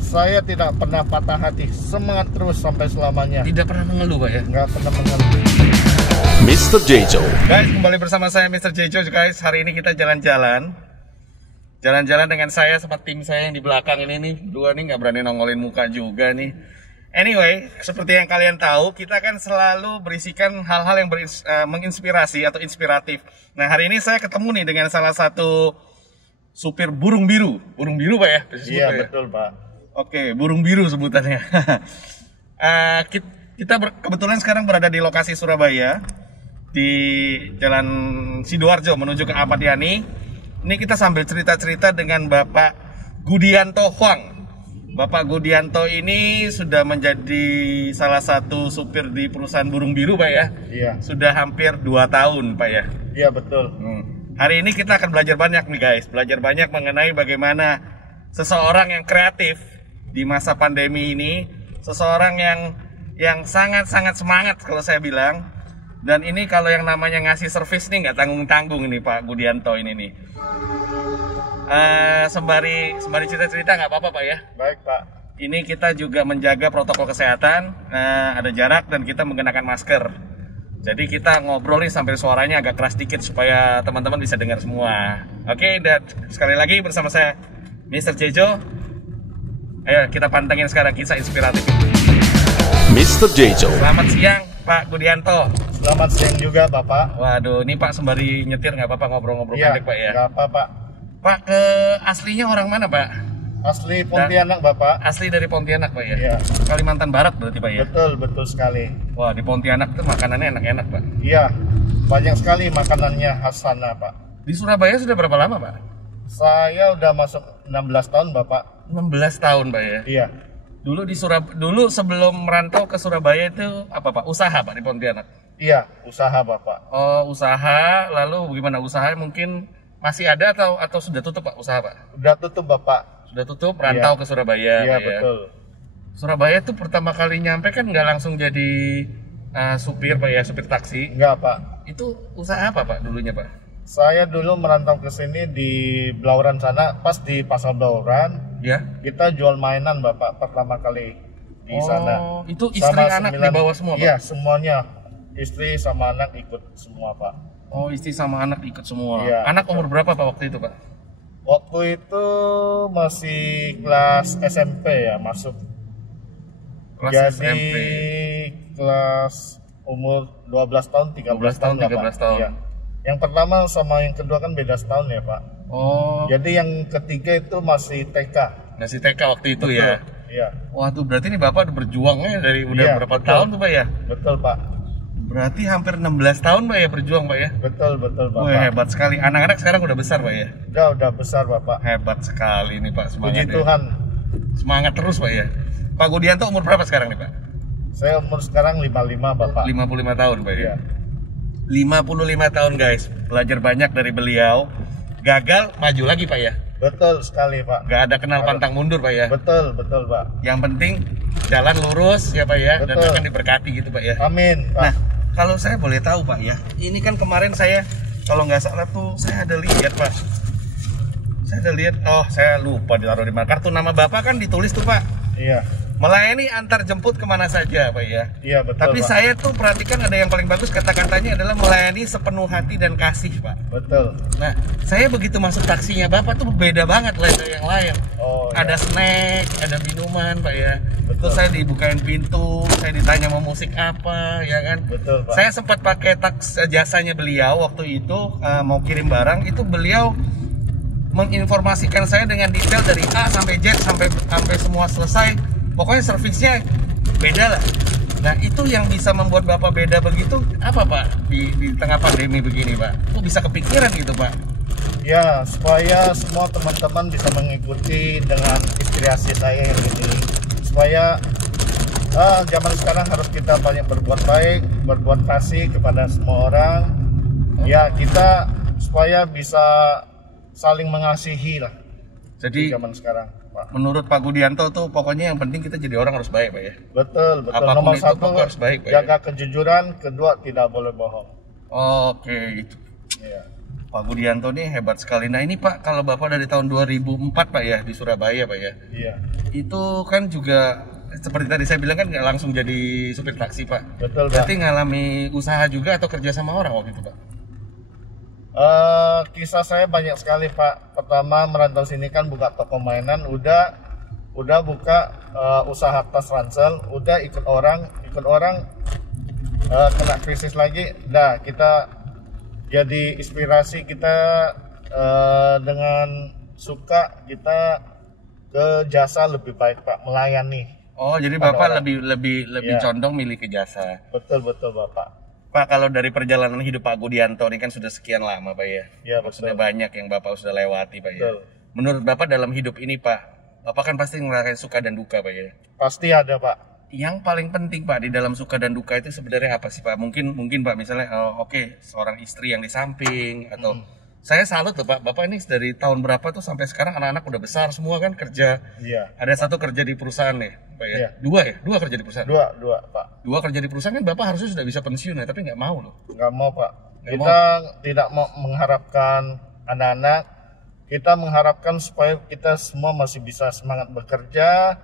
Saya tidak pernah patah hati, semangat terus sampai selamanya. Tidak pernah mengeluh Pak ya? Nggak pernah mengeluh. Mr. Jejo. Guys, kembali bersama saya Mr. Jejo guys. Hari ini kita jalan-jalan dengan saya sama tim saya yang di belakang ini nih. Dua nih nggak berani nongolin muka juga nih. Anyway, seperti yang kalian tahu, kita kan selalu berisikan hal-hal yang menginspirasi atau inspiratif. Nah, hari ini saya ketemu nih dengan salah satu supir burung biru. Burung biru Pak ya? Iya, betul Pak. Oke, burung biru sebutannya. Kita kebetulan sekarang berada di lokasi Surabaya, di Jalan Sidoarjo menuju ke Ahmad Yani. Ini kita sambil cerita-cerita dengan Bapak Gudianto Huang. Bapak Gudianto ini sudah menjadi salah satu supir di perusahaan burung biru Pak ya? Iya. Sudah hampir 2 tahun Pak ya? Iya, betul. Hari ini kita akan belajar banyak nih guys. Belajar banyak mengenai bagaimana seseorang yang kreatif di masa pandemi ini. Seseorang yang sangat-sangat semangat kalau saya bilang. Dan ini kalau yang namanya ngasih servis nih nggak tanggung-tanggung ini Pak Gudianto ini nih. Sembari cerita-cerita nggak apa-apa Pak ya? Baik Pak. Ini kita juga menjaga protokol kesehatan, ada jarak dan kita menggunakan masker. Jadi kita ngobrol nih sampai suaranya agak keras dikit supaya teman-teman bisa dengar semua. Oke, dan sekali lagi bersama saya Mr. Jejo. Ayo kita pantengin sekarang kisah inspiratif. Mr. Jejo. Selamat siang Pak Gudianto. Selamat siang juga Bapak. Waduh, ini Pak sembari nyetir nggak apa-apa ngobrol-ngobrol Iya, pendek Pak ya? nggak apa-apa. Pak, aslinya orang mana Pak? Asli Pontianak Bapak. Asli dari Pontianak Pak ya? Iya. Kalimantan Barat berarti Pak ya? Betul, betul sekali. Wah, di Pontianak tuh makanannya enak-enak Pak. Iya, banyak sekali makanannya khas sana Pak. Di Surabaya sudah berapa lama Pak? Saya udah masuk 16 tahun Bapak. 16 tahun Pak ya? Iya. Dulu sebelum merantau ke Surabaya itu apa Pak? Usaha Pak di Pontianak? Iya, usaha Bapak. Oh, usaha. Lalu bagaimana usahanya, mungkin masih ada atau sudah tutup Pak usaha Pak? Udah tutup Bapak. Sudah tutup, rantau ke Surabaya Iya, Pak, ya? betul. Surabaya tuh pertama kali nyampe kan nggak langsung jadi supir Pak ya, supir taksi. Enggak Pak. Itu usaha apa Pak dulunya Pak? Saya dulu merantau ke sini di Blauran sana, pas di Pasar Blauran. Ya. Kita jual mainan Bapak pertama kali di sana. Itu istri anak dibawa semua Pak? Iya, semuanya. Istri sama anak ikut semua Pak. Oh, istri sama anak ikut semua. Iya, Anak umur berapa Pak waktu itu Pak? Waktu itu masih kelas SMP ya masuk. Kelas Jadi SMP. kelas umur 12 tahun, 13 tahun lah, 13 Pak. tahun. Iya. Yang pertama sama yang kedua kan beda setahun ya Pak. Oh, Jadi yang ketiga itu masih TK. masih TK waktu itu ya. Iya. Wah tuh berarti nih Bapak udah berjuangnya dari udah Iya, berapa betul. tahun tuh Pak ya? Betul Pak. Berarti hampir 16 tahun Pak ya berjuang Pak ya? Betul Bapak. Wah hebat sekali. Anak-anak sekarang udah besar Pak ya? Udah besar Bapak. Hebat sekali nih Pak, semangat Puji ya. Tuhan. Semangat terus Pak ya. Pak Gudianto umur berapa sekarang nih Pak? Saya umur sekarang 55 Bapak. 55 tahun Pak ya? Iya. 55 tahun guys. Belajar banyak dari beliau. Gagal, maju lagi Pak ya? Betul sekali Pak. Gak ada kenal pantang mundur Pak ya? Betul Pak. Yang penting jalan lurus ya Pak ya? Dan Betul. akan diberkati gitu Pak ya? Amin Pak. Nah, kalau saya boleh tahu Pak ya, ini kan kemarin saya kalau nggak salah tuh saya ada lihat Pak. Saya ada lihat, oh saya lupa ditaruh di mana. Kartu nama Bapak kan ditulis tuh Pak. Iya. Melayani antar jemput kemana saja Pak ya. Iya betul Tapi Pak. saya tuh perhatikan ada yang paling bagus kata-katanya adalah melayani sepenuh hati dan kasih Pak. Betul. Nah, saya begitu masuk taksinya Bapak tuh beda banget lah dari yang lain. Oh, iya. Ada snack, ada minuman Pak ya. Betul. Terus saya dibukain pintu, saya ditanya mau musik apa, ya kan? Betul Pak. Saya sempat pakai jasanya beliau waktu itu mau kirim barang, itu beliau menginformasikan saya dengan detail dari A sampai Z sampai semua selesai. Pokoknya servisnya beda lah. Nah itu yang bisa membuat Bapak beda begitu apa Pak di tengah pandemi begini Pak? Kok bisa kepikiran gitu Pak? Ya, supaya semua teman-teman bisa mengikuti dengan inspirasi saya yang ini. Supaya zaman sekarang harus kita banyak berbuat baik, berbuat kasih kepada semua orang. Ya, kita supaya bisa saling mengasihi lah. Jadi Di zaman sekarang, Pak. menurut Pak Gudianto tuh pokoknya yang penting kita jadi orang harus baik Pak ya? Betul. Apapun Nomor itu satu pokoknya harus baik, Pak, jaga kejujuran, kedua tidak boleh bohong. Oke gitu. Iya. Pak Gudianto nih hebat sekali. Nah ini Pak, kalau Bapak dari tahun 2004 Pak ya di Surabaya Pak ya. Iya. Itu kan juga seperti tadi saya bilang kan nggak langsung jadi supir taksi Pak. Betul, Pak. Berarti ngalami usaha juga atau kerja sama orang waktu itu Pak? Kisah saya banyak sekali Pak. Pertama merantau sini kan buka toko mainan, udah buka usaha tas ransel, udah ikut orang kena krisis lagi. Nah kita jadi inspirasi kita dengan suka kita ke jasa lebih baik Pak, melayani. Oh jadi pada Bapak orang. lebih Iya. condong milih ke jasa. Betul Bapak. Pak, kalau dari perjalanan hidup Pak Gudianto ini kan sudah sekian lama Pak ya. Iya, betul. Sudah banyak yang Bapak sudah lewati Pak ya. Betul. Menurut Bapak dalam hidup ini Pak, Bapak kan pasti ngerasain suka dan duka Pak ya. Pasti ada Pak. Yang paling penting Pak di dalam suka dan duka itu sebenarnya apa sih Pak? Mungkin Pak misalnya oke, seorang istri yang di samping atau saya salut tuh Pak, Bapak ini dari tahun berapa tuh sampai sekarang anak-anak udah besar semua kan kerja. Iya. Ada satu kerja di perusahaan nih Pak ya. Iya. Dua kerja di perusahaan. Dua Pak. Dua kerja di perusahaan kan Bapak harusnya sudah bisa pensiun ya, tapi nggak mau loh. Nggak mau Pak. Nggak Kita tidak mau mengharapkan anak-anak. Kita mengharapkan supaya kita semua masih bisa semangat bekerja,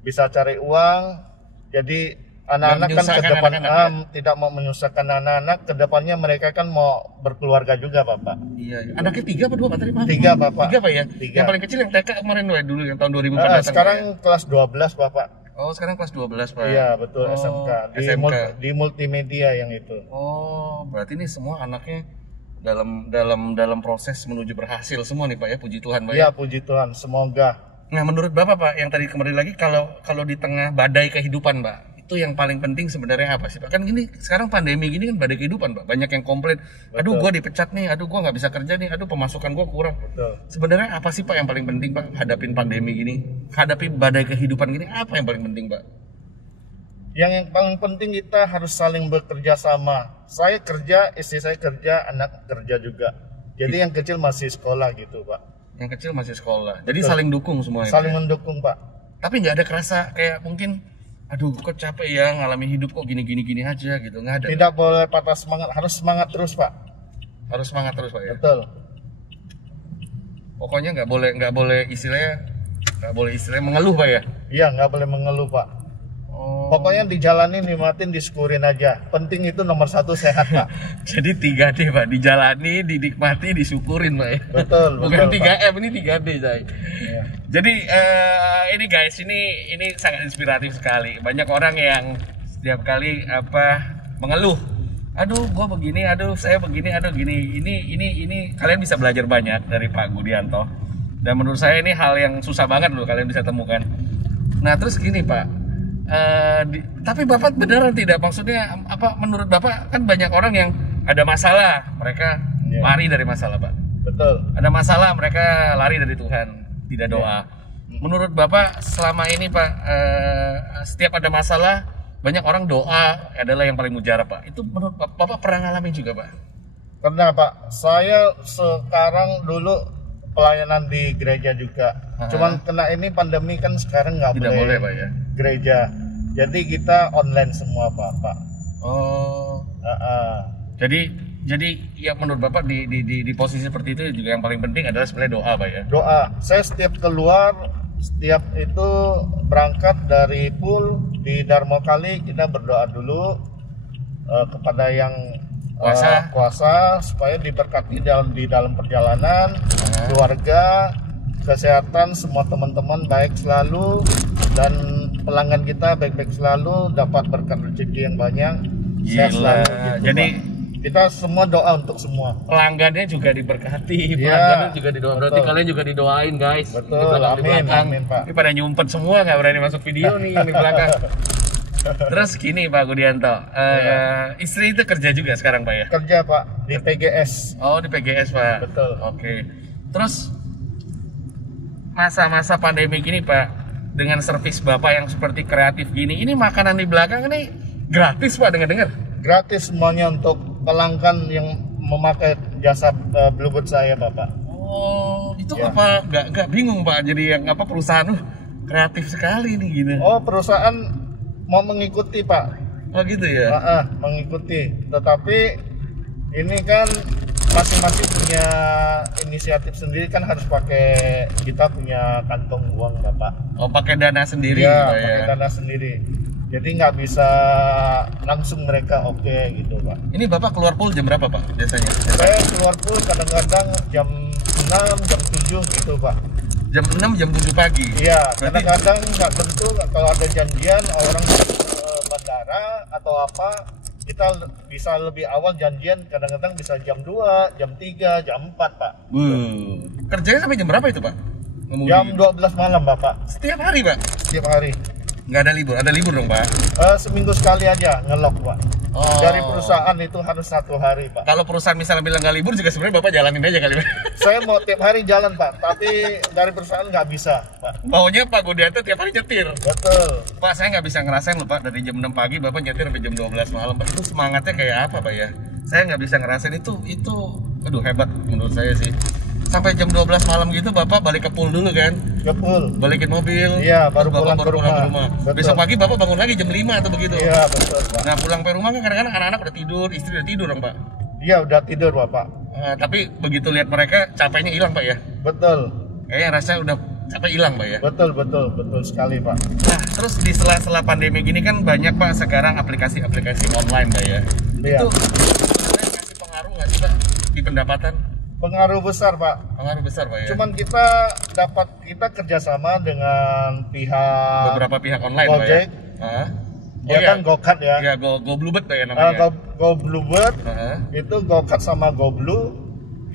bisa cari uang. Jadi anak-anak kan ke menyusahkan depan anak-anak, tidak mau menyusahkan anak-anak. Ke depannya mereka kan mau berkeluarga juga Bapak. Iya. Anaknya 3 apa 2 Pak tadi Pak? 3 Bapak. 3 Pak ya? 3. Yang paling kecil yang TK kemarin dulu yang tahun 2004 datang, Sekarang Pak, ya? kelas 12 Bapak. Oh sekarang kelas 12 Pak. Iya betul, Oh, SMK. SMK. Di multimedia yang itu. Oh berarti ini semua anaknya dalam proses menuju berhasil semua nih Pak ya, puji Tuhan Pak ya. Iya puji Tuhan, semoga. Nah menurut Bapak Pak yang tadi kembali lagi kalau di tengah badai kehidupan Pak, itu yang paling penting sebenarnya apa sih Pak? Kan gini sekarang pandemi gini kan badai kehidupan Pak, banyak yang komplain, aduh Betul. gua dipecat nih, aduh gua nggak bisa kerja nih, aduh pemasukan gua kurang. Betul. Sebenarnya apa sih Pak yang paling penting Pak hadapin pandemi gini, hadapi badai kehidupan gini, apa yang paling penting Pak? Yang paling penting kita harus saling bekerja sama. Saya kerja, istri saya kerja, anak kerja juga. Jadi yang kecil masih sekolah gitu Pak. Yang kecil masih sekolah, jadi Betul. saling dukung semuanya. Saling mendukung Pak. Tapi nggak ada kerasa kayak mungkin, aduh kok capek ya ngalami hidup kok gini aja gitu, nggak ada. Tidak boleh patah semangat, harus semangat terus Pak. Harus semangat terus Pak ya. Betul. Pokoknya nggak boleh istilahnya mengeluh Pak ya. Iya nggak boleh mengeluh Pak. Oh. Pokoknya dijalanin, nikmatin, disyukurin aja. Penting itu nomor 1 sehat Pak. Jadi 3D Pak, dijalani, dinikmati, disyukurin Pak ya. Betul. Bukan betul, 3M, ini 3D say. Iya. Jadi ini guys, ini sangat inspiratif sekali. Banyak orang yang setiap kali mengeluh, aduh gua begini, aduh saya begini, aduh gini. Ini kalian bisa belajar banyak dari Pak Gudianto. Dan menurut saya ini hal yang susah banget loh kalian bisa temukan. Nah terus gini Pak, tapi Bapak beneran tidak, maksudnya menurut Bapak kan banyak orang yang ada masalah, mereka Iya. lari dari masalah Pak. Betul. Ada masalah mereka lari dari Tuhan, tidak doa. Menurut Bapak selama ini Pak, setiap ada masalah banyak orang doa adalah yang paling mujarab Pak. Itu menurut Bapak pernah ngalamin juga Pak? Pernah Pak. Saya sekarang dulu pelayanan di gereja juga. Aha. Cuman kena ini pandemi kan sekarang nggak Tidak boleh Pak ya. gereja. Jadi kita online semua Pak. Oh. Jadi ya menurut Bapak di posisi seperti itu juga yang paling penting adalah sebenarnya doa Pak ya. Doa. Saya setiap keluar, setiap itu berangkat dari pool di Darmo Kali, kita berdoa dulu kepada yang kuasa supaya diberkati di dalam perjalanan, keluarga, kesehatan, semua teman-teman baik selalu, dan pelanggan kita baik-baik selalu, dapat berkat rezeki yang banyak, sehat Gila. selalu gitu, Jadi Pak. Kita semua doa untuk semua. pelanggannya juga diberkati, Iya, pelanggannya juga didoain. Berarti betul. kalian juga didoain guys. Betul, Di belakang- di amin, belakang. amin, Pak. Ini pada nyumpet semua, nggak berani masuk video nih yang di belakang. Terus gini Pak Gudianto, istri itu kerja juga sekarang Pak ya? Kerja Pak di PGS. Oh di PGS Pak. Betul. Oke. Terus masa-masa pandemi gini Pak, dengan servis Bapak yang seperti kreatif gini, ini makanan di belakang ini gratis Pak, dengar-dengar? Gratis semuanya untuk pelanggan yang memakai jasa Bluebird saya Bapak. Oh itu Ya. apa? Nggak bingung Pak? Jadi yang perusahaan kreatif sekali nih gitu. Oh perusahaan mau mengikuti Pak. Oh gitu ya? Mengikuti. Tetapi ini kan masing-masing punya inisiatif sendiri kan, harus pakai, kita punya kantong uang Bapak. Oh, pakai dana sendiri Ya, Pak, pakai dana sendiri. Jadi nggak bisa langsung mereka oke gitu Pak. Ini Bapak keluar pool jam berapa Pak biasanya? Saya keluar pool kadang-kadang jam 6, jam 7 gitu Pak. Jam 6, jam 7 pagi? Iya, Berarti- kadang-kadang nggak tentu, kalau ada janjian orang ke bandara atau apa, kita bisa lebih awal janjian, kadang-kadang bisa jam 2, jam 3, jam 4 Pak. Kerjanya sampai jam berapa itu Pak? Ngemudi? Jam 12 malam Bapak, Setiap hari Pak? setiap hari. Nggak ada libur? Ada libur dong Pak? Seminggu sekali aja ngelok Pak. Oh. Dari perusahaan itu harus 1 hari Pak. Kalau perusahaan misalnya bilang nggak libur juga sebenarnya Bapak jalanin aja kali Pak? Saya mau tiap hari jalan Pak, tapi dari perusahaan nggak bisa Pak. Maunya Pak Gudianto tiap hari nyetir. Betul. Pak, saya nggak bisa ngerasain loh Pak, dari jam 6 pagi Bapak nyetir sampai jam 12 malam Pak. Itu semangatnya kayak apa Pak ya? Saya nggak bisa ngerasain itu aduh hebat menurut saya sih. Sampai jam 12 malam gitu Bapak balik ke pool dulu kan? Ke pool. Balikin mobil. Iya, baru terus Bapak pulang ke rumah. Betul. Besok pagi Bapak bangun lagi jam 5 atau begitu? Iya betul Pak. Nah pulang ke rumah kan kadang-kadang anak-anak udah tidur, istri udah tidur dong Pak. Iya udah tidur Bapak. Tapi begitu lihat mereka capeknya hilang Pak ya? Betul. Kayaknya rasanya udah capek hilang Pak ya? Betul sekali Pak. Nah terus di sela-sela pandemi gini kan banyak Pak sekarang aplikasi-aplikasi online Pak ya? Iya. Itu sebenarnya ngasih pengaruh nggak sih Pak di pendapatan? Pengaruh besar Pak. Pengaruh besar Pak ya? Cuman kita kerjasama dengan pihak Beberapa pihak online Gojek. Pak ya? Ya kan GoCard ya. Iya, Go Bluebird Pak ya namanya? Go Bluebird itu GoCard sama GoBlue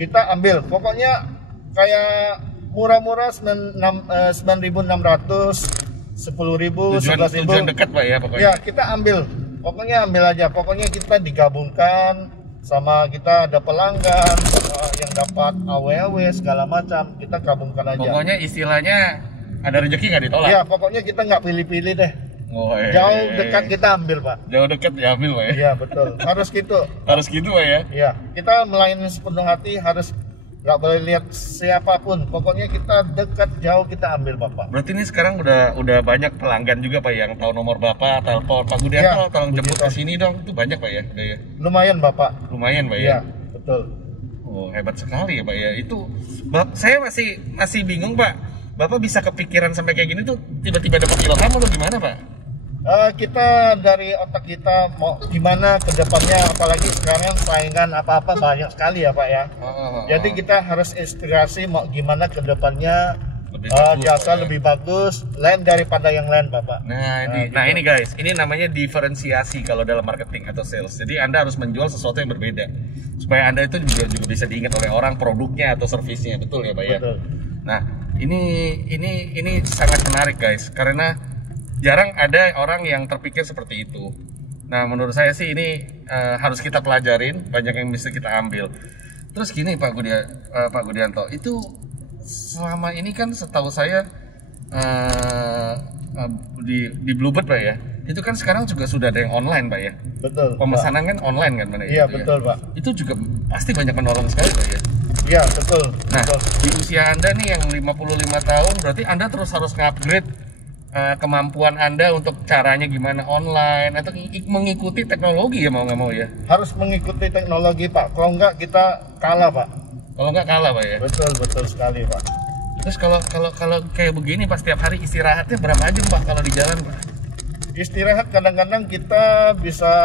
kita ambil. Pokoknya kayak murah-murah 9.600, 10.000, 11.000. Tujuan dekat Pak ya pokoknya? Ya kita ambil. Pokoknya ambil aja. Pokoknya kita digabungkan sama kita ada pelanggan yang dapat AW segala macam, kita gabungkan aja. Pokoknya istilahnya ada rezeki nggak ditolak? Ya pokoknya kita nggak pilih-pilih deh. Oh, Jauh dekat kita ambil Pak. Jauh dekat diambil Pak ya? Iya betul. Harus gitu. Harus gitu Pak ya? Iya. Kita melayani sepenuh hati, harus nggak boleh lihat siapapun. Pokoknya kita dekat jauh kita ambil Bapak. Berarti ini sekarang udah banyak pelanggan juga Pak yang tahu nomor Bapak, telepon Pak Gudianto, Ya, tolong jemput begitu. ke sini dong. Itu banyak Pak ya? Udah ya? Lumayan Bapak. Lumayan Pak ya? Iya betul. Oh hebat sekali ya Pak ya. Itu saya masih bingung Pak. Bapak bisa kepikiran sampai kayak gini tuh tiba-tiba dapat ilham atau gimana Pak? Kita dari otak kita mau gimana ke depannya, apalagi sekarang saingan apa-apa banyak sekali ya Pak ya. Jadi kita harus inspirasi mau gimana ke depannya Lebih bagus, jasa Pak, ya. lebih bagus, lain daripada yang lain Bapak. Nah ini guys, ini namanya diferensiasi kalau dalam marketing atau sales. Jadi Anda harus menjual sesuatu yang berbeda supaya Anda itu juga bisa diingat oleh orang produknya atau servisnya, betul ya Pak ya? Betul. Nah ini sangat menarik guys, karena jarang ada orang yang terpikir seperti itu. Nah menurut saya sih ini harus kita pelajarin, banyak yang bisa kita ambil. Terus gini Pak Gudianto, itu selama ini kan setahu saya di Bluebird Pak ya, itu kan sekarang juga sudah ada yang online Pak ya. Betul. Pemesanan kan online kan mana? Iya itu, betul ya? Pak. Itu juga pasti banyak menolong sekali Pak ya. Iya betul. Nah Betul. di usia Anda nih yang 55 tahun, berarti Anda terus harus nge-upgrade kemampuan Anda untuk caranya gimana online atau mengikuti teknologi ya mau nggak mau ya. Harus mengikuti teknologi Pak. Kalau enggak kita kalah Pak. Kalau nggak kalah Pak ya. Betul sekali Pak. Terus kalau kayak begini pas tiap hari istirahatnya berapa jam Pak kalau di jalan Pak? Istirahat kadang-kadang kita bisa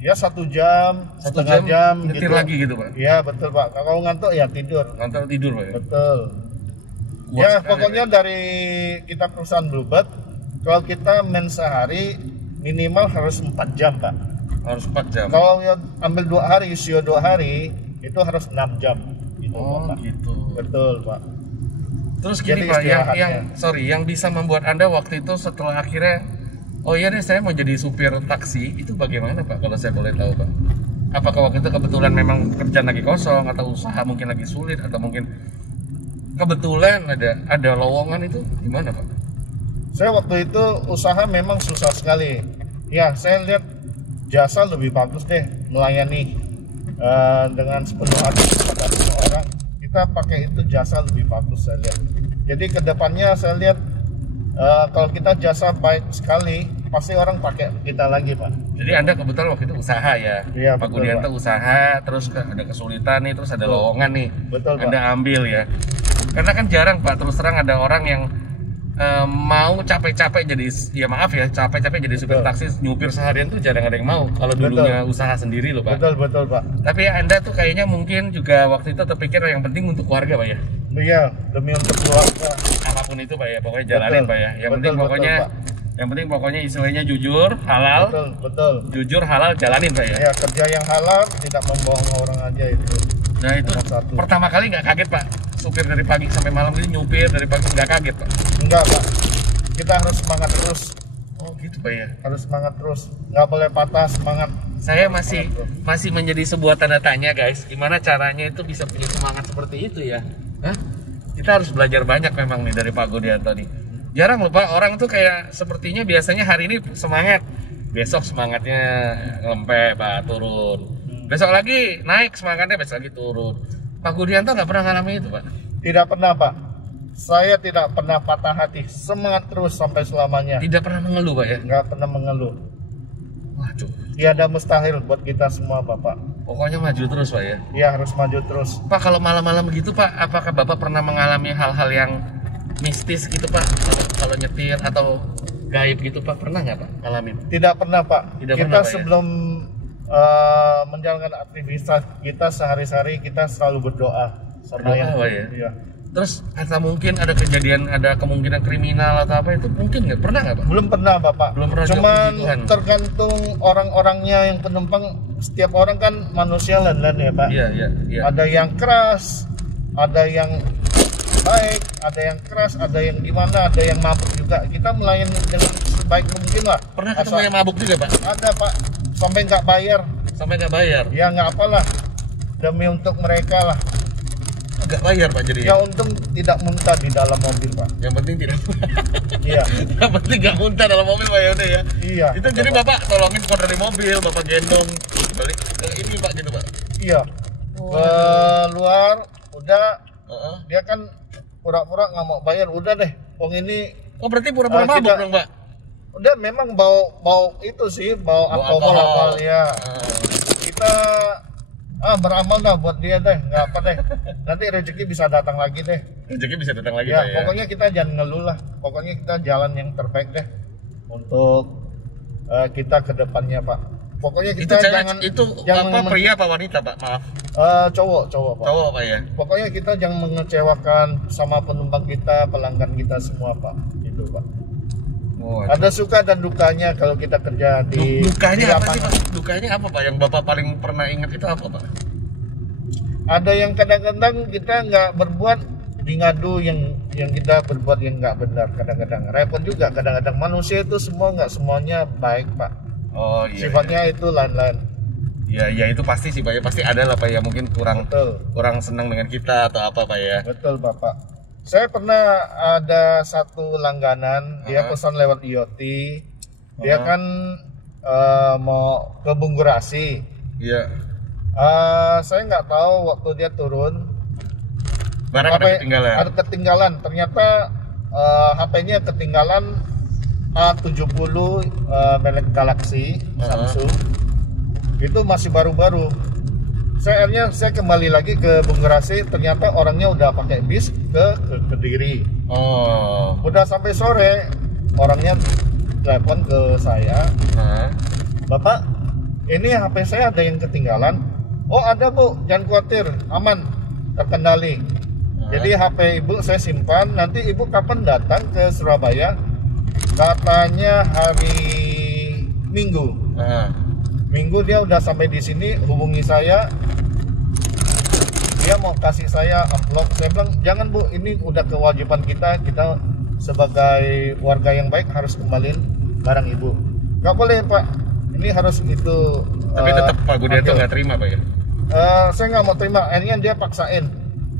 ya 1 jam, setengah jam nyetir gitu. lagi gitu Pak? Iya betul Pak. Kalau ngantuk ya tidur. Ngantuk tidur Pak ya? Betul. Kuat Ya sekali, pokoknya dari kita perusahaan Bluebird, kalau kita main sehari minimal harus 4 jam Pak. Harus 4 jam. Kalau ya ambil 2 hari, usia 2 hari itu harus 6 jam. Gitu, Oh Pak. gitu. Betul Pak. Terus gini Jadi Pak, istirahatnya. yang bisa membuat Anda waktu itu setelah akhirnya, oh iya deh saya mau jadi supir taksi, itu bagaimana Pak kalau saya boleh tahu Pak? Apakah waktu itu kebetulan memang kerjaan lagi kosong atau usaha mungkin lagi sulit atau mungkin kebetulan ada lowongan itu gimana Pak? Saya waktu itu usaha memang susah sekali. Ya saya lihat jasa lebih bagus deh melayani dengan sepenuh hati kepada semua orang. Kita pakai itu jasa lebih bagus saya lihat. Jadi kedepannya saya lihat kalau kita jasa baik sekali, pasti orang pakai kita lagi Pak. Jadi Anda kebetulan waktu itu usaha ya? Iya, Pak betul, Gudianto Pak. usaha, terus ada kesulitan nih, terus ada lowongan nih. Betul, Pak. Anda ambil ya. Karena kan jarang Pak, terus terang ada orang yang mau capek-capek jadi, ya maaf ya, capek-capek jadi supir Betul. taksi, nyupir seharian tuh jarang ada yang mau. Kalau Betul. dulunya usaha sendiri loh Pak. Betul Pak. Tapi Anda tuh kayaknya mungkin juga waktu itu terpikir yang penting untuk keluarga Pak ya? Iya, demi untuk keluarga. Apapun itu Pak ya, pokoknya jalanin Betul. Pak ya. Yang Betul, penting betul, pokoknya, Pak. yang penting pokoknya istilahnya jujur, halal, Betul. jujur, halal, jalanin Pak ya. Ya, kerja yang halal, tidak membohong orang aja itu. Nah itu Nomor satu. pertama kali nggak kaget Pak, supir dari pagi sampai malam ini nyupir dari pagi, nggak kaget Pak? Enggak Pak, kita harus semangat terus. Oh gitu Pak ya. Harus semangat terus, nggak boleh patah semangat. Saya masih menjadi sebuah tanda tanya guys, gimana caranya itu bisa punya semangat seperti itu ya? Hah? Kita harus belajar banyak memang nih dari Pak Gudianto nih. Jarang loh Pak, orang tuh kayak sepertinya biasanya hari ini semangat, besok semangatnya ngelempe Pak, turun. Besok lagi naik semangatnya, besok lagi turun. Pak Gudianto nggak pernah ngalamin itu Pak? Tidak pernah Pak, saya tidak pernah patah hati, semangat terus sampai selamanya. Tidak pernah mengeluh Pak ya? Nggak pernah mengeluh. Waduh, Tiada mustahil buat kita semua Bapak. pokoknya maju terus Pak ya? Ya harus maju terus. Pak, kalau malam-malam begitu Pak, apakah Bapak pernah mengalami hal-hal yang mistis gitu Pak? Kalau nyetir atau gaib gitu Pak, pernah nggak Pak ngalamin? Tidak pernah Pak. Tidak Kita pernah, Pak, ya? sebelum menjalankan aktivitas kita sehari-hari, kita selalu berdoa sama Berdoa, yang Pak, ya? Iya. Terus atau mungkin ada kejadian, ada kemungkinan kriminal atau apa itu mungkin nggak? Pernah nggak Pak? Belum pernah Bapak. Belum pernah Cuman puji Tuhan. tergantung orang-orangnya yang penumpang. Setiap orang kan manusia lan-lan ya Pak. Iya, iya, iya. Ada yang keras, ada yang baik, ada yang keras, ada yang gimana, ada yang mabuk juga. Kita melayani dengan sebaik mungkin lah. Pernah ketemu yang mabuk juga Pak? Ada Pak, sampai nggak bayar. Sampai nggak bayar? Ya nggak apalah, demi untuk mereka lah. Nggak bayar Pak jadi? Ya untung tidak muntah di dalam mobil Pak. Yang penting tidak. Iya, Yang penting nggak muntah dalam mobil Pak ya udah ya. iya. Itu jadi Bapak tolongin keluar dari mobil, Bapak gendong balik ke ini Pak gitu Pak. Iya. Keluar, udah Heeh. dia kan pura-pura nggak mau bayar, udah deh. Wong ini Oh berarti pura-pura mabuk kita- dong Pak? udah memang bau itu sih, bau alkohol apa ya. Kita beramal dah buat dia deh, nggak apa deh. Nanti rezeki bisa datang lagi deh. Rezeki bisa datang lagi Ya, Pak ya. pokoknya kita jangan ngeluh lah. Pokoknya kita jalan yang terbaik deh untuk kita ke depannya Pak. Pokoknya Itu kita cewek, jangan itu apa pria apa wanita Pak? Maaf. cowok Pak. Cowok Pak ya. Pokoknya kita jangan mengecewakan sama penumpang kita, pelanggan kita semua Pak. Gitu Pak. Oh, Ada suka dan dukanya kalau kita kerja di dukanya apa sih lapangan. Pak? Dukanya apa Pak? Yang Bapak paling pernah ingat itu apa Pak? Ada yang kadang-kadang kita nggak berbuat ngadu yang kita berbuat yang nggak benar, kadang-kadang repot juga. Kadang-kadang manusia itu semua nggak semuanya baik Pak. Oh iya. Sifatnya itu lain-lain. Iya, iya itu pasti sih Pak ya. Pasti ada lah Pak ya, mungkin kurang Betul, senang dengan kita atau apa Pak ya. betul Bapak. Saya pernah ada satu langganan, dia pesan lewat IoT. Dia kan mau ke Bunggurasi. Iya. Saya nggak tahu waktu dia turun. Barang ada ketinggalan. Ada ketinggalan. Ternyata HP-nya ketinggalan A70 merek Galaxy Samsung. Itu masih baru-baru. Akhirnya saya kembali lagi ke Bunggurasi, ternyata orangnya udah pakai bis ke Kediri. Oh. Udah sampai sore, orangnya telepon ke saya, Bapak, ini HP saya ada yang ketinggalan. Oh ada Bu, jangan khawatir, aman, terkendali. Jadi HP Ibu saya simpan, nanti Ibu kapan datang ke Surabaya? Katanya hari Minggu. Minggu dia udah sampai di sini, hubungi saya. Dia mau kasih saya amplop. Saya bilang, jangan Bu, ini udah kewajiban kita. Kita sebagai warga yang baik harus kembaliin barang Ibu. Gak boleh Pak, ini harus itu. Tapi tetap Pak Gudianto nggak terima Pak ya? Saya nggak mau terima. Akhirnya dia paksain.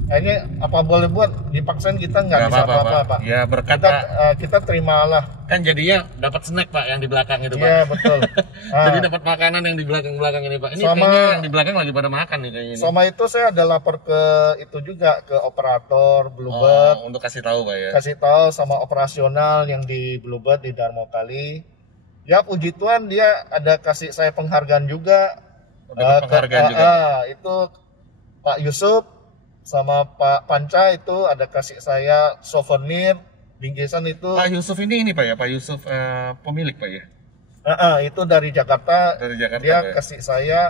Akhirnya apa boleh buat, dipaksain kita nggak bisa apa-apa Pak. Ya berkata. Kita terimalah. Kan jadinya dapat snack Pak yang di belakang itu Pak. Iya betul. Jadi dapat makanan yang di belakang ini Pak. Ini Sama- kayaknya yang di belakang lagi pada makan nih kayaknya. Sama itu saya ada lapor ke itu juga, ke operator Bluebird. Untuk kasih tahu Pak ya. Kasih tahu sama operasional yang di Bluebird di Darmo Kali. Ya puji Tuhan dia ada kasih saya penghargaan juga. Dapat penghargaan juga. Itu Pak Yusuf sama Pak Panca itu ada kasih saya souvenir bingkisan itu. Pak Yusuf ini Pak ya, Pak Yusuf pemilik Pak ya. Itu dari Jakarta. Dari Jakarta, dia Pak ya? kasih saya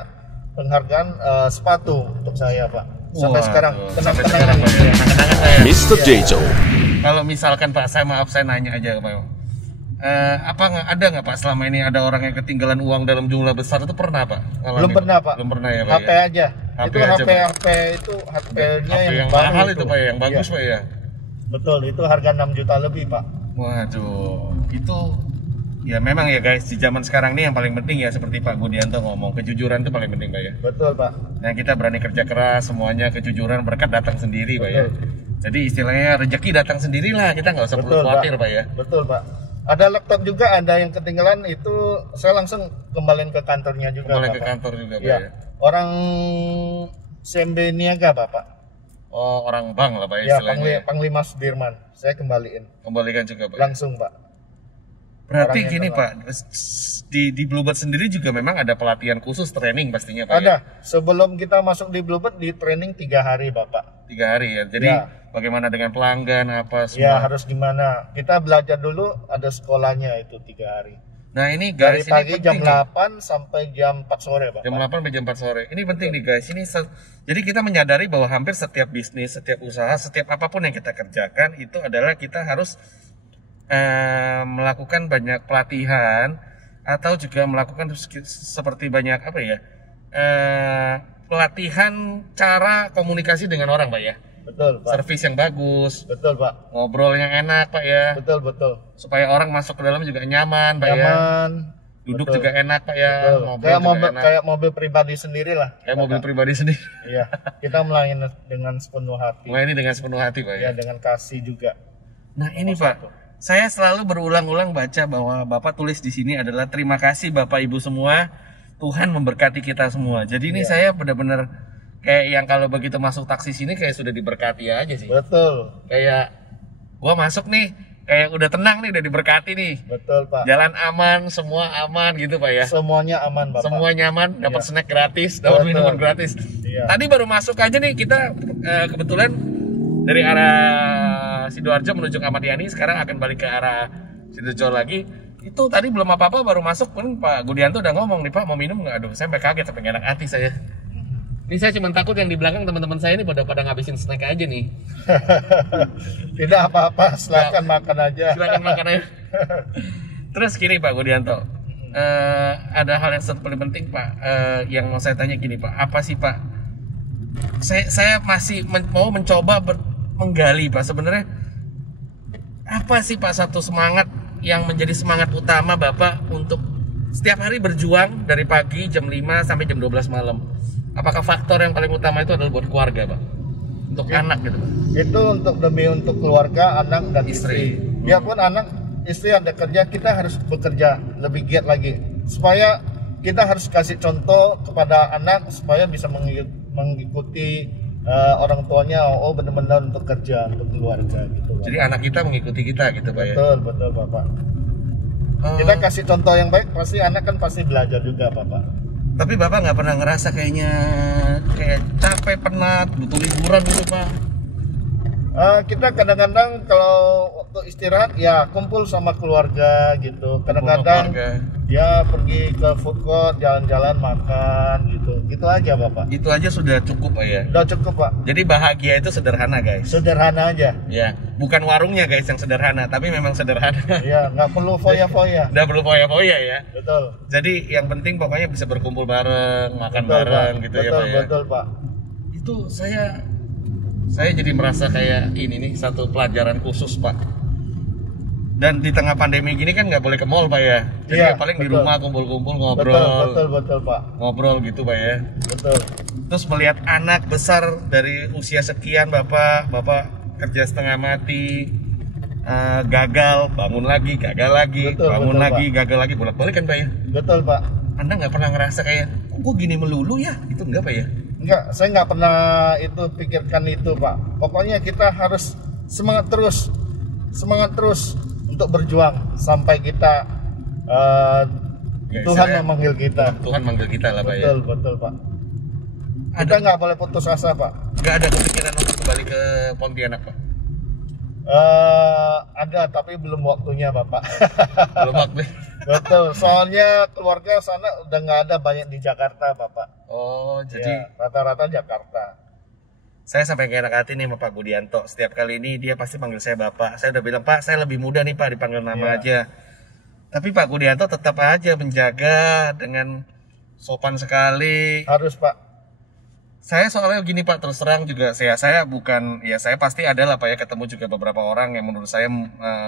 penghargaan sepatu untuk saya Pak. Sampai Wah, sekarang. tuh, sampai sekarang Pak ya. Kenang-kenangan saya. Mr. Jejo. Kalau misalkan Pak, saya nanya aja Pak. Ada nggak Pak selama ini ada orang yang ketinggalan uang dalam jumlah besar itu pernah Pak? Belum pernah Pak. Belum pernah ya Pak. HP ya? aja. HP Itu aja, HP itu HP-nya yang baru mahal itu Pak ya, yang bagus Iya. Pak ya. Betul, itu harga 6 juta lebih Pak. Waduh, itu ya memang ya guys, di zaman sekarang ini yang paling penting ya seperti Pak Budianto ngomong, kejujuran itu paling penting Pak ya. Betul Pak. Nah kita berani kerja keras, semuanya kejujuran, berkat datang sendiri Pak ya. Jadi istilahnya rezeki datang sendirilah, kita nggak usah perlu khawatir Pak ya. Betul Pak. Ada laptop juga, ada yang ketinggalan itu saya langsung kembaliin ke kantornya juga Kembali Bapak. ke kantor juga Pak Ya. ya. Orang CMB Niaga Bapak. Oh orang bank lah Pak Ya, istilahnya. Panglima Sudirman. Saya kembaliin Kembalikan juga Pak. langsung Pak. Berarti Orangnya gini telah. Pak, di Bluebird sendiri juga memang ada pelatihan khusus training pastinya Pak ya? Ada. Sebelum kita masuk di Bluebird di training 3 hari Bapak. 3 hari ya. Jadi Ya. bagaimana dengan pelanggan apa Ya semua? harus gimana. Kita belajar dulu, ada sekolahnya itu 3 hari. Nah ini Dari guys, pagi ini jam penting nih. 8 sampai jam 4 sore Bapak. Jam 8 sampai jam 4 sore. Ini penting nih guys. Jadi kita menyadari bahwa hampir setiap bisnis, setiap usaha, setiap apapun yang kita kerjakan itu adalah kita harus melakukan banyak pelatihan atau juga melakukan seperti banyak apa ya? Pelatihan cara komunikasi dengan orang Pak ya. Betul Pak. Servis yang bagus, Betul Pak. ngobrol yang enak Pak ya. Betul. Supaya orang masuk ke dalam juga nyaman Pak ya. Nyaman. Duduk Betul. juga enak Pak ya. Betul. Ngobrol Kayak juga mobil, enak. kayak mobil pribadi sendiri lah. Kayak mobil pribadi sendiri. Iya. Kita melayani dengan sepenuh hati. Melayani dengan sepenuh hati Pak ya. Ya dengan kasih juga. Nah ini Pak, saya selalu berulang-ulang baca bahwa Bapak tulis di sini adalah terima kasih Bapak Ibu semua, Tuhan memberkati kita semua. Jadi ini saya benar-benar kayak yang kalau begitu masuk taksi sini kayak sudah diberkati aja sih. Betul. Kayak gua masuk nih, kayak udah tenang nih, udah diberkati nih. Betul Pak. Jalan aman, semua aman gitu Pak ya. Semuanya aman Bapak. Semua nyaman, dapat Iya. snack gratis, dapat Betul. minuman gratis. Iya. Tadi baru masuk aja nih kita kebetulan dari arah Sidoarjo menuju ke Ahmad Yani, sekarang akan balik ke arah Sidoarjo lagi. Itu tadi belum apa-apa baru masuk pun Pak Gudianto udah ngomong nih Pak mau minum nggak? Aduh saya sampai kaget, sampai nggak enak hati saya. Ini saya cuma takut yang di belakang teman-teman saya ini pada ngabisin snack aja nih. Tidak apa-apa, silakan makan aja. Silakan makan aja. Terus gini Pak Gudianto, ada hal yang paling penting Pak, yang mau saya tanya gini Pak, apa sih Pak? Saya masih mau mencoba menggali Pak, sebenarnya apa sih Pak satu semangat yang menjadi semangat utama Bapak untuk setiap hari berjuang dari pagi jam 5 sampai jam 12 malam? Apakah faktor yang paling utama itu adalah buat keluarga Pak? Untuk anak gitu Pak? Itu untuk keluarga, anak dan istri. Biarpun anak istri ada kerja, kita harus bekerja lebih giat lagi. Supaya kita harus kasih contoh kepada anak supaya bisa mengikuti orang tuanya. Oh benar-benar untuk kerja, untuk keluarga gitu Pak. Jadi anak kita mengikuti kita gitu Pak ya? Betul Bapak. Kita kasih contoh yang baik, pasti anak kan pasti belajar juga Bapak. Tapi Bapak nggak pernah ngerasa kayaknya kayak capek, penat, butuh liburan gitu Pak? Kita kadang-kadang kalau waktu istirahat ya kumpul sama keluarga gitu. Kadang-kadang ya pergi ke food court, jalan-jalan makan gitu aja Bapak. Itu aja sudah cukup Pak ya? Udah cukup Pak. Jadi bahagia itu sederhana guys. Sederhana aja. Ya, bukan warungnya guys yang sederhana, tapi memang sederhana. Ya nggak perlu foya-foya. Udah perlu foya-foya ya. Betul. Jadi yang penting pokoknya bisa berkumpul bareng, makan Betul, bareng Pak. gitu Betul, ya Pak ya. Betul Pak. Itu saya jadi merasa kayak ini nih satu pelajaran khusus Pak. Dan di tengah pandemi gini kan nggak boleh ke mall Pak ya. Jadi Iya, ya paling di betul. rumah kumpul-kumpul ngobrol. Betul Pak. Ngobrol gitu Pak ya. Betul. Terus melihat anak besar dari usia sekian Bapak kerja setengah mati, gagal, bangun lagi, gagal lagi, Betul, bangun betul, lagi, Pak. gagal lagi, bolak-balik kan Pak ya. Betul Pak. Anda nggak pernah ngerasa kayak, kok gue gini melulu ya? Itu enggak Pak ya? Enggak, saya nggak pernah itu pikirkan itu Pak. Pokoknya kita harus semangat terus untuk berjuang sampai kita Ya, Tuhan istilahnya, memanggil kita. Tuhan manggil kita lah Pak ya. Betul Pak. Kita nggak boleh putus asa Pak. Nggak ada kepikiran untuk kembali ke Pontianak Pak? Ada tapi belum waktunya Bapak. Belum waktu. Betul, soalnya keluarga sana udah nggak ada banyak di Jakarta Bapak. Oh, jadi rata-rata Jakarta. Saya sampai kayak enak hati nih sama Pak Budianto. Setiap kali ini dia pasti panggil saya Bapak. Saya udah bilang, Pak, saya lebih muda nih Pak, dipanggil nama aja. Tapi Pak Budianto tetap aja menjaga dengan sopan sekali. Harus Pak. Saya soalnya gini Pak, terus terang juga saya bukan, ya saya pasti ada lah Pak ya, ketemu juga beberapa orang yang menurut saya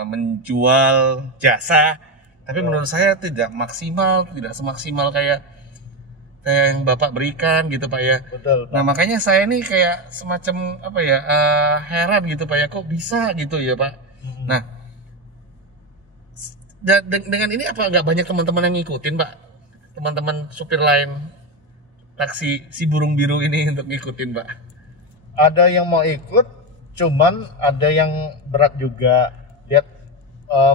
menjual jasa. Tapi menurut saya tidak maksimal, tidak semaksimal kayak yang Bapak berikan gitu Pak ya. Betul Pak. Nah makanya saya nih kayak semacam apa ya, heran gitu Pak ya, kok bisa gitu ya Pak. Nah dengan ini apa nggak banyak teman-teman yang ngikutin Pak, teman-teman supir lain taksi si burung biru ini untuk ngikutin Pak? Ada yang mau ikut, cuman ada yang berat juga. Lihat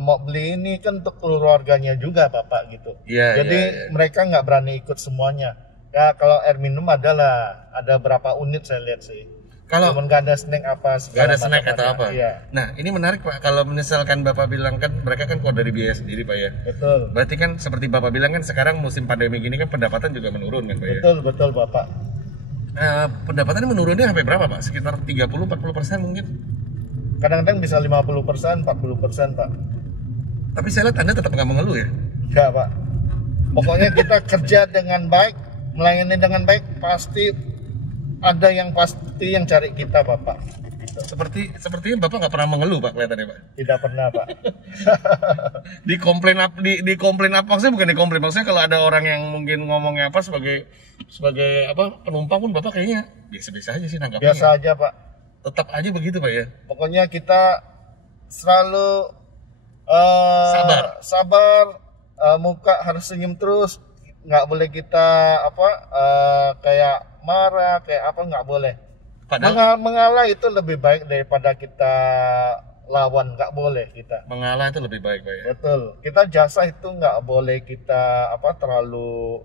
mau beli ini kan untuk keluarganya juga Bapak gitu. Jadi mereka nggak berani ikut semuanya. Ya kalau air minum ada berapa unit saya lihat sih. Kalau nggak ada snack apa, nggak ada snack atau apa. Iya. Nah ini menarik Pak, kalau misalkan Bapak bilang kan mereka kan keluar dari biaya sendiri Pak ya. Betul. Berarti kan seperti Bapak bilang kan sekarang musim pandemi gini kan pendapatan juga menurun kan Pak ya. Betul Bapak. Pendapatannya menurunnya sampai berapa Pak? Sekitar 30-40% mungkin? Kadang-kadang bisa 50%, 40% Pak. Tapi saya lihat Anda tetap nggak mengeluh ya? Enggak Pak. Pokoknya kita kerja dengan baik, melayani dengan baik, pasti ada yang cari kita Bapak. Gitu. Sepertinya Bapak nggak pernah mengeluh Pak kelihatannya Pak. Tidak pernah Pak. Dikomplain apa? Maksudnya bukan dikomplain, maksudnya kalau ada orang yang mungkin ngomongnya apa sebagai apa penumpang pun Bapak kayaknya biasa-biasa aja sih nanggapnya. Biasa aja Pak. Tetap aja begitu Pak ya. Pokoknya kita selalu sabar, muka harus senyum terus, nggak boleh kita kayak marah kayak apa, nggak boleh. Mengalah itu lebih baik daripada kita lawan, nggak boleh kita. Mengalah itu lebih baik Pak ya. Betul. Kita jasa itu nggak boleh kita terlalu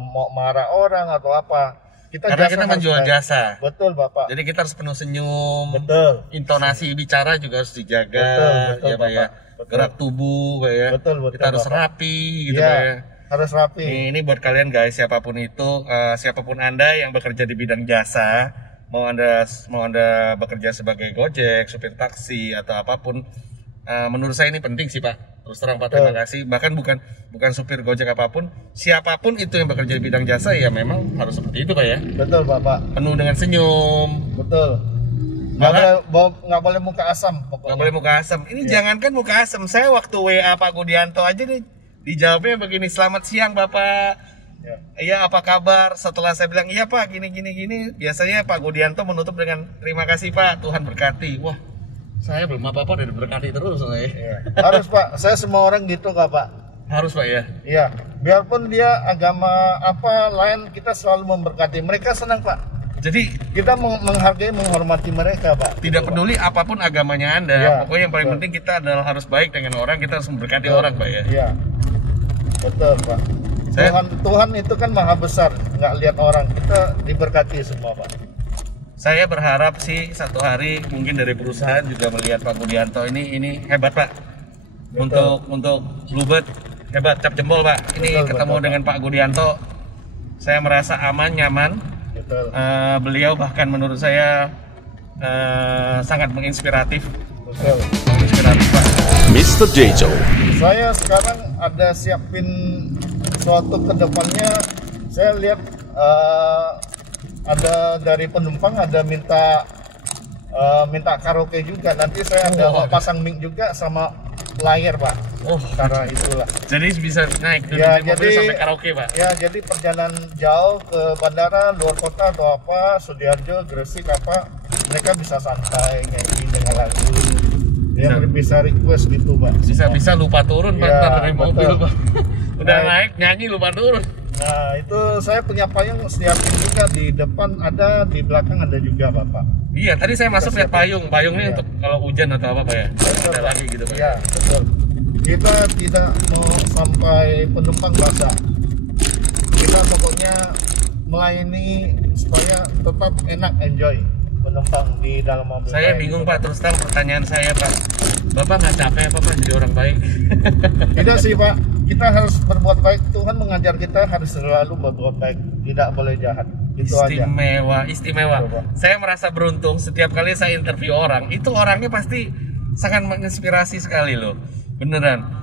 mau marah orang atau apa. Karena kita menjual jasa. Betul Bapak. Jadi kita harus penuh senyum. Betul. Intonasi bicara juga harus dijaga. Betul ya Pak ya. Betul. Gerak tubuh Pak ya. Betul kita harus Bapak. rapi gitu ya, Pak ya. Harus rapi. Ini buat kalian guys, siapapun itu, siapapun Anda yang bekerja di bidang jasa, mau anda bekerja sebagai Gojek, supir taksi atau apapun, menurut saya ini penting sih Pak. Terus terang Pak, terima kasih. Bahkan bukan supir Gojek apapun, siapapun itu yang bekerja di bidang jasa ya memang harus seperti itu Pak ya. Betul Bapak. Penuh dengan senyum. Betul. Nggak boleh muka asam pokoknya. Nggak boleh muka asam. Ini jangankan muka asam, saya waktu WA Pak Budianto aja nih dijawabnya begini, selamat siang Bapak. Iya apa kabar? Setelah saya bilang iya Pak gini, biasanya Pak Budianto menutup dengan terima kasih Pak, Tuhan berkati. Wah, saya belum apa-apa udah diberkati terus ya. Harus Pak, saya semua orang gitu kak Pak. Harus Pak ya. Iya, biarpun dia agama apa lain, kita selalu memberkati mereka, senang Pak. Jadi kita menghargai, menghormati mereka Pak. Tidak gitu, peduli Pak. apapun agamanya Anda, pokoknya yang paling penting kita adalah harus baik dengan orang, kita harus memberkati orang Pak ya. Iya, betul Pak. Tuhan itu kan maha besar, nggak lihat orang, kita diberkati semua Pak. Saya berharap sih satu hari mungkin dari perusahaan juga melihat Pak Budianto ini hebat Pak. Betul. Untuk Bluebird hebat, cap jempol Pak. Ini ketemu dengan Pak Budianto, saya merasa aman, nyaman. Betul. Beliau bahkan menurut saya sangat menginspiratif. Betul. Menginspiratif Pak. Mr. Jejo. Saya sekarang ada siapin suatu kedepannya. Saya lihat ada dari penumpang ada minta karaoke juga. Nanti saya ada pasang mic juga sama layar Pak. Cara itulah. Jadi bisa naik duduk ya, di mobil sampai karaoke Pak. Ya, jadi perjalanan jauh ke bandara, luar kota atau apa, Sudiharjo, Gresik apa, mereka bisa santai nyanyi dengan lagu. Dia bisa request gitu Pak. Bisa lupa turun Pak dari mobil Pak. Udah naik nyanyi lupa turun. Nah itu saya punya payung siapin juga, di depan ada, di belakang ada juga Bapak. Iya tadi saya masuk lihat payung ini untuk kalau hujan atau apa Pak ya. Ada lagi gitu Pak. Iya betul. Kita tidak mau sampai penumpang basah. Kita pokoknya melayani supaya tetap enak, enjoy penumpang di dalam mobil. Saya bingung Pak, terus terang pertanyaan saya Pak, Bapak nggak capek apa Pak jadi orang baik? Tidak sih Pak, kita harus berbuat baik. Tuhan mengajar kita harus selalu berbuat baik, tidak boleh jahat. Itu Istimewa, aja. istimewa. Coba. Saya merasa beruntung setiap kali saya interview orang, itu orangnya pasti sangat menginspirasi sekali loh, beneran.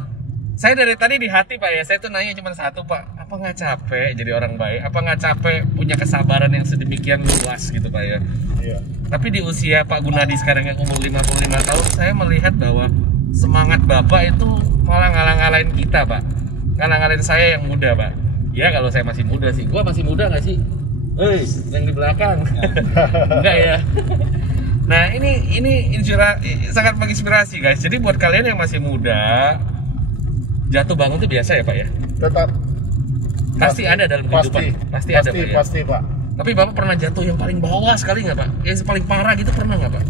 Saya dari tadi di hati Pak ya, saya tuh nanya cuma satu Pak, apa nggak capek jadi orang baik? Apa nggak capek punya kesabaran yang sedemikian luas gitu Pak ya? Iya. Tapi di usia Pak Gunadi sekarang yang umur 55 tahun, saya melihat bahwa semangat Bapak itu malah ngalang-ngalain kita Pak. Ngalang-ngalain saya yang muda Pak. Ya kalau saya masih muda sih, gua masih muda nggak sih? Hei, yang di belakang. Enggak ya. Nah ini sangat menginspirasi guys. Jadi buat kalian yang masih muda, jatuh bangun itu biasa ya Pak ya? Tetap. Pasti ada dalam kehidupan. Pasti ada Pak ya? Pasti Pak. Tapi Bapak pernah jatuh yang paling bawah sekali nggak Pak? Yang paling parah gitu pernah nggak Pak?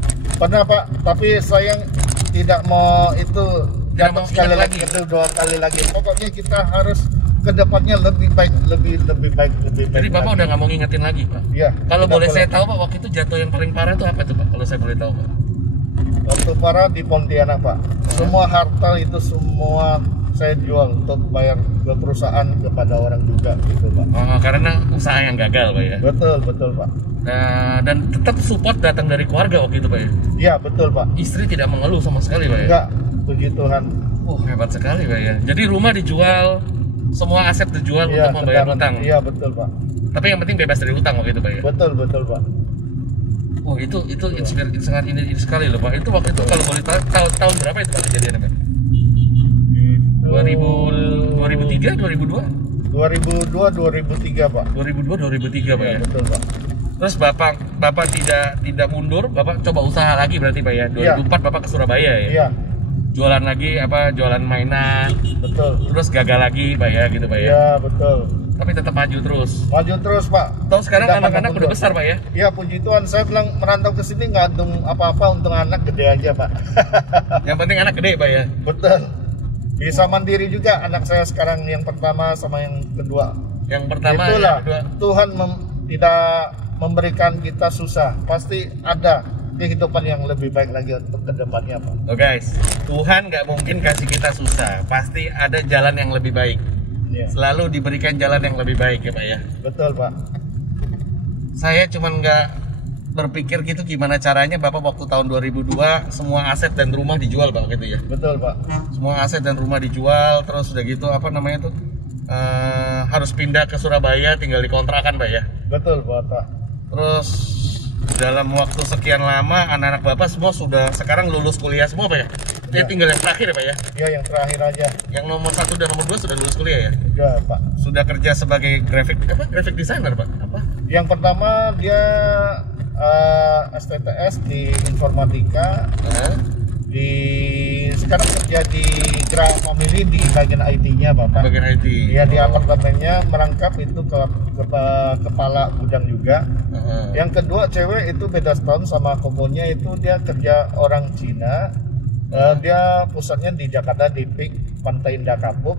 Pernah Pak, tapi saya tidak mau itu jatuh mau sekali ingat lagi, lagi. itu 2 kali lagi. Pokoknya kita harus kedepannya lebih baik. Jadi Bapak udah nggak mau ngingetin lagi Pak? Iya. Kalau tidak boleh saya tahu Pak, waktu itu jatuh yang paling parah itu apa tuh Pak? Kalau saya boleh tahu Pak? Waktu parah di Pontianak Pak. Semua harta itu semua saya jual untuk bayar ke perusahaan kepada orang juga gitu Pak. Oh, karena usaha yang gagal Pak ya? Betul Pak. Dan tetap support datang dari keluarga waktu itu Pak ya? Iya betul Pak. Istri tidak mengeluh sama sekali Pak ya? Enggak, puji Tuhan. Hebat sekali Pak ya. Jadi rumah dijual, semua aset dijual Iya, untuk membayar utang. Iya betul Pak. Tapi yang penting bebas dari utang waktu itu Pak ya? Betul Pak. Oh itu sangat ini sekali loh Pak. Itu waktu itu kalau boleh tahu tahun berapa itu Pak kejadiannya Pak? 2003, 2002? 2003 Pak. 2002, 2003 Pak ya? Betul Pak. Terus Bapak tidak mundur, Bapak coba usaha lagi berarti Pak ya? 2004 Bapak ke Surabaya ya? Iya. Jualan lagi jualan mainan, Betul. terus gagal lagi Pak ya gitu Pak ya? Iya betul. Tapi tetap maju terus. Maju terus Pak. Tahu sekarang Tidak anak-anak pernah udah mundur. besar Pak ya? Iya puji Tuhan, saya bilang merantau ke sini nggak untung apa-apa, untung anak gede aja Pak. Yang penting anak gede Pak ya? Betul. Bisa mandiri juga anak saya sekarang, yang pertama sama yang kedua. Yang pertama, Itulah yang kedua. Tuhan tidak memberikan kita susah, pasti ada kehidupan yang lebih baik lagi untuk kedepannya Pak. Oh guys, Tuhan nggak mungkin kasih kita susah, pasti ada jalan yang lebih baik. Iya. Selalu diberikan jalan yang lebih baik ya Pak ya. Betul Pak. Saya cuman nggak berpikir gitu gimana caranya Bapak waktu tahun 2002 semua aset dan rumah dijual Pak gitu ya. Betul Pak. Semua aset dan rumah dijual, terus udah gitu apa namanya tuh harus pindah ke Surabaya, tinggal di kontrakan Pak ya. Betul Pak. Terus dalam waktu sekian lama anak-anak Bapak semua sudah sekarang lulus kuliah semua Pak ya. Jadi tinggal yang terakhir ya Pak ya. Ya yang terakhir aja. Yang nomor 1 dan nomor 2 sudah lulus kuliah ya. Udah Pak. Sudah kerja sebagai graphic designer Pak. Apa? Yang pertama dia STTS di informatika, sekarang kerja di Gra Family di bagian IT-nya Bapak. Bagian IT. Ya di apartemennya merangkap itu kepala gudang juga. Yang kedua cewek itu beda setahun sama kokonya, itu dia kerja orang Cina. Dia pusatnya di Jakarta di PIK Pantai Indah Kapuk.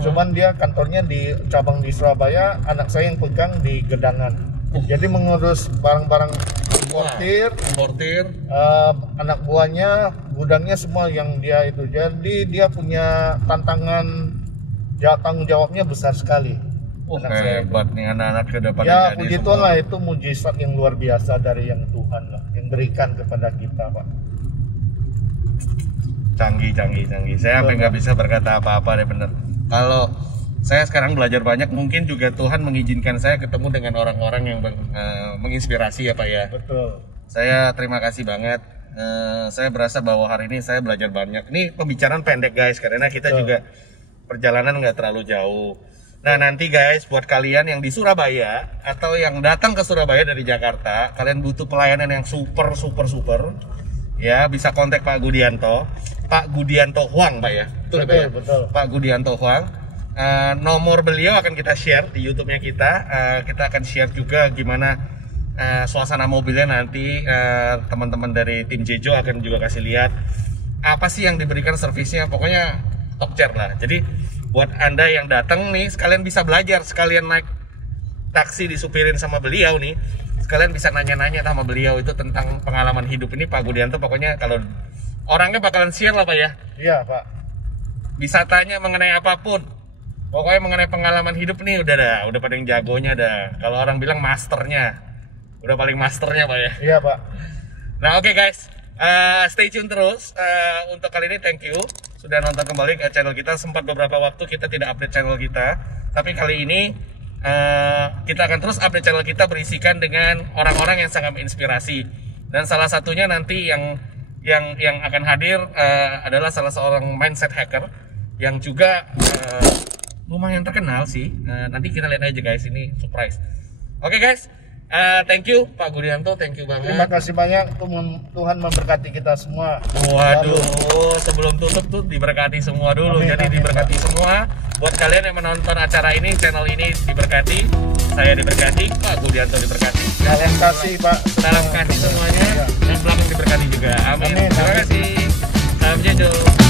Cuman dia kantornya di cabang di Surabaya, anak saya yang pegang di Gedangan. Jadi mengurus barang-barang importir, anak buahnya, gudangnya semua yang dia itu. Jadi dia punya tanggung jawabnya besar sekali. Hebat nih anak-anak ke depan. Ya puji Tuhan lah, itu mujizat yang luar biasa dari yang Tuhan lah, yang berikan kepada kita Pak. Canggih. Saya sampai nggak bisa berkata apa-apa deh bener. Kalau saya sekarang belajar banyak, mungkin juga Tuhan mengizinkan saya ketemu dengan orang-orang yang menginspirasi ya Pak ya. Betul. Saya terima kasih banget. Saya berasa bahwa hari ini saya belajar banyak. Ini pembicaraan pendek guys, karena kita juga perjalanan nggak terlalu jauh. Nah nanti guys, buat kalian yang di Surabaya atau yang datang ke Surabaya dari Jakarta, kalian butuh pelayanan yang super, ya bisa kontak Pak Gudianto Huang Pak ya. Betul. Pak Gudianto Huang. Nomor beliau akan kita share di YouTube-nya kita. Kita akan share juga gimana suasana mobilnya nanti. Teman-teman dari tim Jejo akan juga kasih lihat apa sih yang diberikan servisnya. Pokoknya Talkchair lah. Jadi buat Anda yang datang nih, sekalian bisa belajar, sekalian naik taksi disupirin sama beliau nih, sekalian bisa nanya-nanya sama beliau itu tentang pengalaman hidup ini. Pak Gudianto pokoknya kalau orangnya bakalan share lah Pak ya. Iya Pak. Bisa tanya mengenai apapun. Pokoknya mengenai pengalaman hidup nih udah paling jagonya dah. Kalau orang bilang masternya, udah paling masternya Pak ya. Iya Pak. Nah oke guys, stay tune terus. Untuk kali ini thank you sudah nonton kembali ke channel kita. Sempat beberapa waktu kita tidak update channel kita, tapi kali ini kita akan terus update channel kita berisikan dengan orang-orang yang sangat menginspirasi. Dan salah satunya nanti yang akan hadir adalah salah seorang mindset hacker yang juga lumayan terkenal sih. Nanti kita lihat aja guys, ini surprise. Oke guys, thank you Pak Gudianto, thank you banget. Terima kasih banyak, Tuhan memberkati kita semua. Waduh, sebelum tutup tuh diberkati semua dulu. Amin, Jadi amin, diberkati semua. Buat kalian yang menonton acara ini, channel ini diberkati, saya diberkati, Pak Gudianto diberkati. Salam kasih Pak. Salam kasih semuanya, Ya. dan belakang diberkati juga. Amin. Amin, Terima amin. kasih. Salam Jejo.